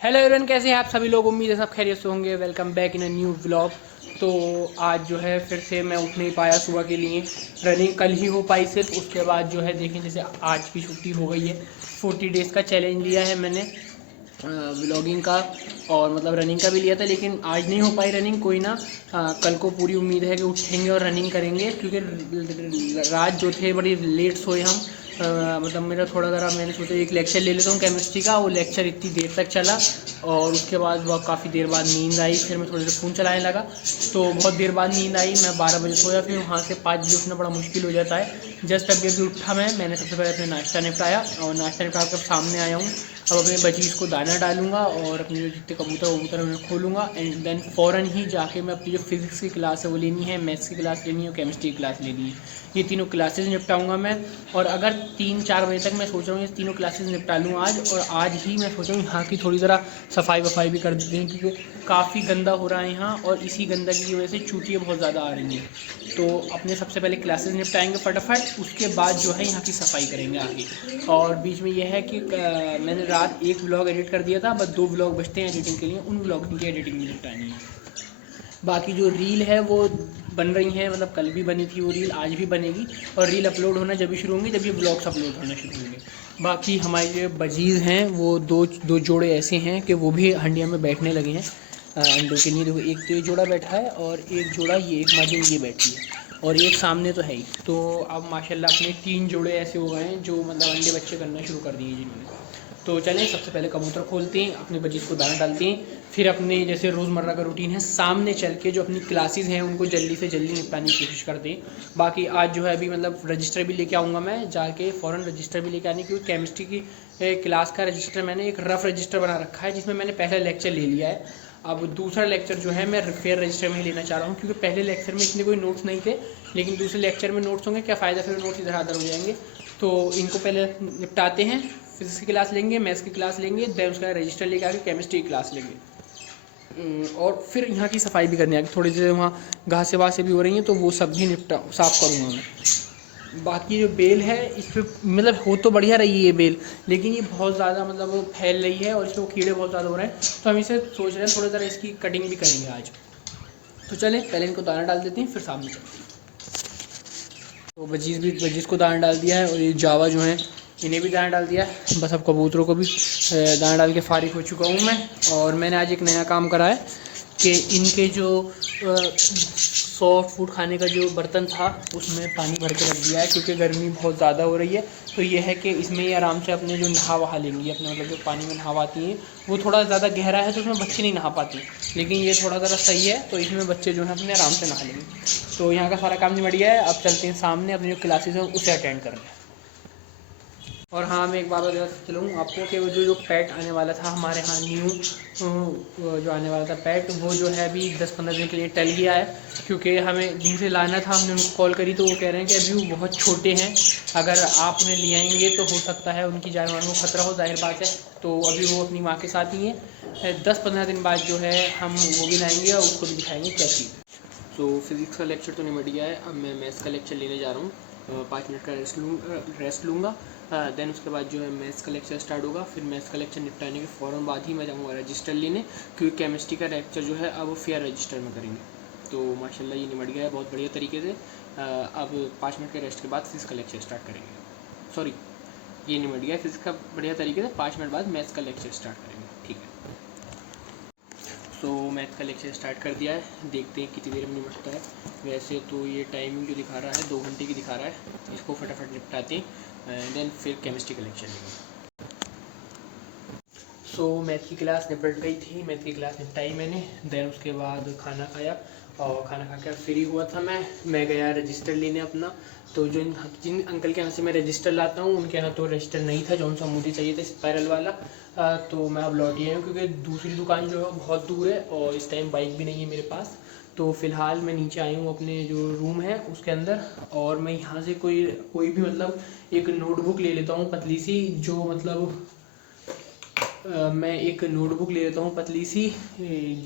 Hello everyone, कैसे हैं आप सभी लोग। उम्मीद है सब खैरियत से होंगे। Welcome back in a new vlog. तो आज जो है फिर से मैं उठ नहीं पाया सुबह के लिए। रनिंग कल ही हो पाई सिर्फ, उसके बाद जो है देखें जैसे आज की छुट्टी हो गई है। 40 डेज़ का चैलेंज लिया है मैंने व्लॉगिंग का, और मतलब रनिंग का भी लिया था, लेकिन आज नहीं हो पाई रनिंग। कोई ना, कल को पूरी उम्मीद है कि उठेंगे और रनिंग करेंगे, क्योंकि रात जो थे बड़ी लेट सोए हम। मतलब मेरा थोड़ा ज़रा मैंने सोचा एक लेक्चर ले लेता हूँ केमिस्ट्री का। वो लेक्चर इतनी देर तक चला और उसके बाद वह काफ़ी देर बाद नींद आई। फिर मैं थोड़ी देर फ़ोन चलाने लगा, तो बहुत देर बाद नींद आई। मैं 12 बजे सोया, फिर वहाँ से 5 बजे उठना बड़ा मुश्किल हो जाता है। जस्ट अभी अभी उठा मैंने सबसे पहले अपने नाश्ता निपटाया, और नाश्ता निपटा कर सामने आया हूँ। अब अपने बचीज़ को दाना डालूंगा और अपने जो जितने कबूतर उन्हें खोलूँगा, एंड देन फ़ौरन ही जाके मैं अपनी जो फिज़िक्स की क्लास है वो लेनी है, मैथ्स की क्लास लेनी है और केमिस्ट्री की क्लास लेनी है। ये तीनों क्लासेस निपटाऊंगा मैं। और अगर 3-4 बजे तक मैं सोच रहा हूँ ये तीनों क्लासेस निपटा लूँ आज, और आज ही मैं सोच रहा हूँ यहाँ की थोड़ी ज़रा सफाई वफाई भी कर देते हैं, क्योंकि काफ़ी गंदा हो रहा है यहाँ, और इसी गंदगी की वजह से चूतियाँ बहुत ज़्यादा आ रही हैं। तो अपने सबसे पहले क्लासेस निपटाएंगे फटाफट, उसके बाद जो है यहाँ की सफाई करेंगे आगे। और बीच में यह है कि मैंने रात एक व्लॉग एडिट कर दिया था, बस 2 व्लॉग बचते हैं एडिटिंग के लिए, उन व्लॉग की एडिटिंग भी निपटानी है। बाकी जो रील है वो बन रही है, मतलब कल भी बनी थी वो रील, आज भी बनेगी। और रील अपलोड होना जब भी शुरू होंगे जब ये ब्लॉग्स अपलोड होना शुरू होंगे। बाकी हमारे जो बजीज़ हैं वो दो दो जोड़े ऐसे हैं कि वो भी हंडिया में बैठने लगे हैं अंडों के लिए। देखो, एक तो ये जोड़ा बैठा है और एक जोड़ा ये एक मादी ये बैठी है, और एक सामने तो है ही। तो अब माशाल्लाह अपने 3 जोड़े ऐसे हो गए हैं जो मतलब अंडे बच्चे करना शुरू कर दिए जिन्होंने। तो चलें सबसे पहले कबूतर खोलते हैं, अपने बच्चीज़ को दाना डालते हैं, फिर अपने जैसे रोज़मर्रा का रूटीन है सामने चल के जो अपनी क्लासेस हैं उनको जल्दी से जल्दी निपटाने की कोशिश करते हैं। बाकी आज जो है अभी मतलब रजिस्टर भी लेके आऊँगा मैं, जाके फ़ौरन रजिस्टर भी लेके आने, क्योंकि केमिस्ट्री की क्लास का रजिस्टर मैंने एक रफ़ रजिस्टर बना रखा है जिसमें मैंने पहला लेक्चर ले लिया है। अब दूसरा लेक्चर जो है मैं फेयर रजिस्टर में ही लेना चाह रहा हूँ, क्योंकि पहले लेक्चर में इतने कोई नोट्स नहीं थे, लेकिन दूसरे लेक्चर में नोट्स होंगे, क्या फ़ायदा, फिर नोट्स इधर उधर हो जाएंगे। तो इनको पहले निपटाते हैं। फिजिक्स की क्लास लेंगे, मैथ्स की क्लास लेंगे, देन उसका रजिस्टर लेके आके केमिस्ट्री की क्लास लेंगे। और फिर यहाँ की सफाई भी करनी है, थोड़ी देर वहाँ घासे वासे भी हो रही हैं तो वो सब भी निपटा साफ़ करूँगा मैं। बाकी जो बेल है इस पर मतलब हो तो बढ़िया रही है ये बेल, लेकिन ये बहुत ज़्यादा मतलब फैल रही है और इसमें कीड़े बहुत ज़्यादा हो रहे हैं। तो हम इसे सोच रहे हैं थोड़ी ज़रा इसकी कटिंग भी करेंगे आज। तो चलें पहले इनको दाना डाल देते हैं, फिर सामने चलते हैं। तो बजीज़ को दाना डाल दिया है, और ये जावा जो है इन्हें भी दाना डाल दिया है। बस अब कबूतरों को भी दाना डाल के फ़ारिग हो चुका हूँ मैं। और मैंने आज एक नया काम करा है कि इनके जो सॉफ्ट फूड खाने का जो बर्तन था उसमें पानी भर के रख दिया है, क्योंकि गर्मी बहुत ज़्यादा हो रही है। तो ये है कि इसमें ये आराम से अपने जो नहा वहा लेंगी, अपने मतलब जो पानी में नहावाती हैं। वो थोड़ा ज़्यादा गहरा है तो उसमें बच्चे नहीं नहा पाते, लेकिन ये थोड़ा ज़रा सही है तो इसमें बच्चे जो हैं अपने आराम से नहा लेंगे। तो यहाँ का सारा काम निपट गया है। अब चलते हैं सामने अपनी जो क्लासेस हैं उसे अटेंड करने। और हाँ, मैं एक बात और चलूँ आपको कि वो जो पैट आने वाला था हमारे यहाँ न्यू, जो आने वाला था पैट, वो जो है अभी 10-15 दिन के लिए टल गया है, क्योंकि हमें जिनसे लाना था हमने उनको कॉल करी तो वो कह रहे हैं कि अभी वो बहुत छोटे हैं, अगर आप उन्हें ले आएंगे तो हो सकता है उनकी जान माल को ख़तरा हो, जाहिर बात है। तो अभी वो अपनी माँ के साथ ही हैं। 10-15 दिन बाद जो है हम वो भी लाएँगे और उसको भी दिखाएँगे क्या चीज़। तो फिज़िक्स का लेक्चर तो निपट गया है, अब मैं मैथ्स का लेक्चर लेने जा रहा हूँ। 5 मिनट का रेस्ट लूँगा। देन उसके बाद जो है मैथ्स का लेक्चर स्टार्ट होगा। फिर मैथ्स का लेक्चर निपटाने के फ़ौरन बाद ही मैं जाऊँगा रजिस्टर लेने, क्योंकि केमिस्ट्री का लेक्चर जो है अब वो फेयर रजिस्टर में करेंगे। तो माशाल्लाह ये निपट गया है बहुत बढ़िया तरीके से। अब 5 मिनट के रेस्ट के बाद फिज़िक्स का लेक्चर स्टार्ट करेंगे। सॉरी, ये निपट गया है फिज़िक्स का बढ़िया तरीके से। 5 मिनट बाद मैथ्स का लेक्चर स्टार्ट करेंगे, ठीक है। तो मैथ का लेक्चर स्टार्ट कर दिया है, देखते हैं कितनी देर में निपटता है। वैसे तो ये टाइमिंग जो दिखा रहा है 2 घंटे की दिखा रहा है, इसको फटाफट निपटाते हैं, देन फिर केमिस्ट्री का लेक्चर लेंगे। सो मैथ की क्लास निपट गई थी, मैथ की क्लास निपटाई मैंने। देन उसके बाद खाना खाया, और खाना खा कर फ्री हुआ था मैं गया रजिस्टर लेने अपना। तो जिन अंकल के यहाँ से मैं रजिस्टर लाता हूँ उनके यहाँ तो रजिस्टर नहीं था, जौन सा मुझे चाहिए था स्पायरल वाला। तो मैं अब लौट आया हूँ, क्योंकि दूसरी दुकान जो है बहुत दूर है और इस टाइम बाइक भी नहीं है मेरे पास। तो फ़िलहाल मैं नीचे आई हूँ अपने जो रूम है उसके अंदर, और मैं यहाँ से कोई भी मतलब एक नोटबुक ले लेता हूँ पतली सी, जो मतलब मैं एक नोटबुक ले लेता हूँ पतली सी,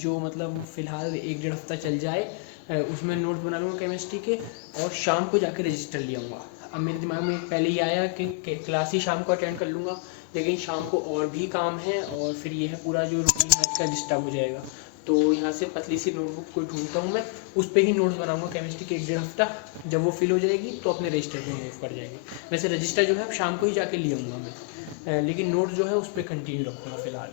जो मतलब फ़िलहाल 1-1.5 हफ्ता चल जाए। उसमें नोट्स बना लूँगा केमिस्ट्री के, और शाम को जाके रजिस्टर ले आऊँगा। अब मेरे दिमाग में पहले ही आया कि क्लास ही शाम को अटेंड कर लूँगा, लेकिन शाम को और भी काम है और फिर ये है पूरा जो रूटीन आज का डिस्टर्ब हो जाएगा। तो यहाँ से पतली सी नोटबुक कोई ढूंढता हूँ मैं, उस पर ही नोट्स बनाऊंगा केमिस्ट्री के 1-1.5 हफ्ता। जब वो फिल हो जाएगी तो अपने रजिस्टर पे मूव कर जाएंगे। वैसे रजिस्टर जो है अब शाम को ही जाके ले आऊँगा मैं, लेकिन नोट्स जो है उस पर कंटिन्यू रखूँगा फ़िलहाल।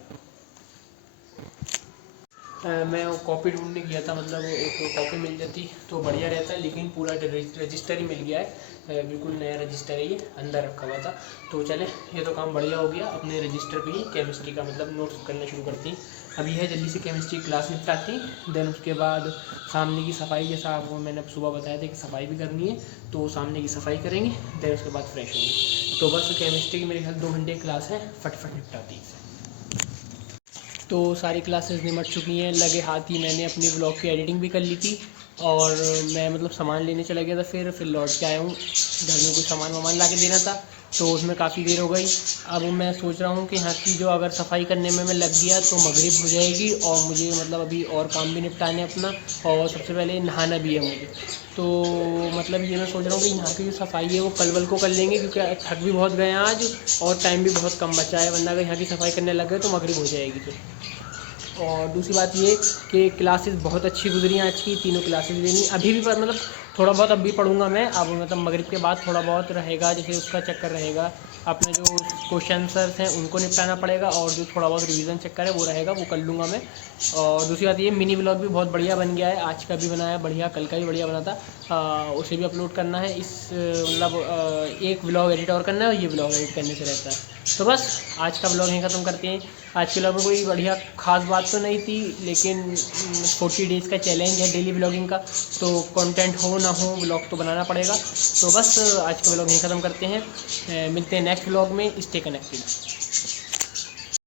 मैं वो कॉपी ढूंढने गया था, मतलब एक कॉपी मिल जाती तो बढ़िया रहता, लेकिन पूरा रजिस्टर ही मिल गया है, बिल्कुल नया रजिस्टर है, ये अंदर रखा हुआ था। तो चले, ये तो काम बढ़िया हो गया, अपने रजिस्टर पे ही केमिस्ट्री का मतलब नोट्स करना शुरू करती हैं। अभी है जल्दी से केमिस्ट्री क्लास निपटाती, देन उसके बाद सामने की सफाई, जैसा आपको मैंने सुबह बताया था कि सफाई भी करनी है, तो सामने की सफाई करेंगे, देन उसके बाद फ्रेश होंगे। तो बस केमिस्ट्री की मेरे ख्याल 2 घंटे क्लास है, फटफट निपटाती है। तो सारी क्लासेस निमट चुकी हैं, लगे हाथ ही मैंने अपनी ब्लॉग की एडिटिंग भी कर ली थी, और मैं मतलब सामान लेने चला गया था, फिर लौट के आया हूँ। घर में कुछ सामान ला के देना था, तो उसमें काफ़ी देर हो गई। अब मैं सोच रहा हूँ कि यहाँ की जो अगर सफाई करने में मैं लग गया तो मगरिब हो जाएगी, और मुझे मतलब अभी और काम भी निपटाने अपना, और सबसे पहले नहाना भी है मुझे। तो मतलब ये मैं सोच रहा हूँ कि यहाँ की जो सफाई है वो कल को कर लेंगे, क्योंकि थक भी बहुत गए हैं आज, और टाइम भी बहुत कम बचा है, वरना अगर यहाँ की सफाई करने लग गए तो मगरिब हो जाएगी फिर। और दूसरी बात ये कि क्लासेस बहुत अच्छी गुजरी हैं आज की, तीनों क्लासेस लेनी अभी भी, पर मतलब थोड़ा बहुत अब भी पढ़ूंगा मैं, अब मतलब मगरिब के बाद थोड़ा बहुत रहेगा, जैसे उसका चक्कर रहेगा, अपने जो क्वेश्चन आंसर्स हैं उनको निपटाना पड़ेगा, और जो थोड़ा बहुत रिवीजन चक्कर है वो रहेगा, वो कर लूँगा मैं। और दूसरी बात ये, मिनी व्लॉग भी बहुत बढ़िया बन गया है, आज का भी बनाया बढ़िया, कल का भी बढ़िया बना था, उसे भी अपलोड करना है। इस मतलब एक व्लॉग एडिट और करना है, और ये व्लॉग एडिट करने से रहता है। तो बस आज का व्लॉग यहीं ख़त्म करते हैं। आज के व्लॉग में कोई बढ़िया खास बात तो नहीं थी, लेकिन 40 डेज़ का चैलेंज है डेली व्लॉगिंग का, तो कंटेंट हो ना हो व्लॉग तो बनाना पड़ेगा। तो बस आज का व्लॉग यहीं ख़त्म करते हैं, मिलते हैं नेक्स्ट व्लॉग में। Stay connected.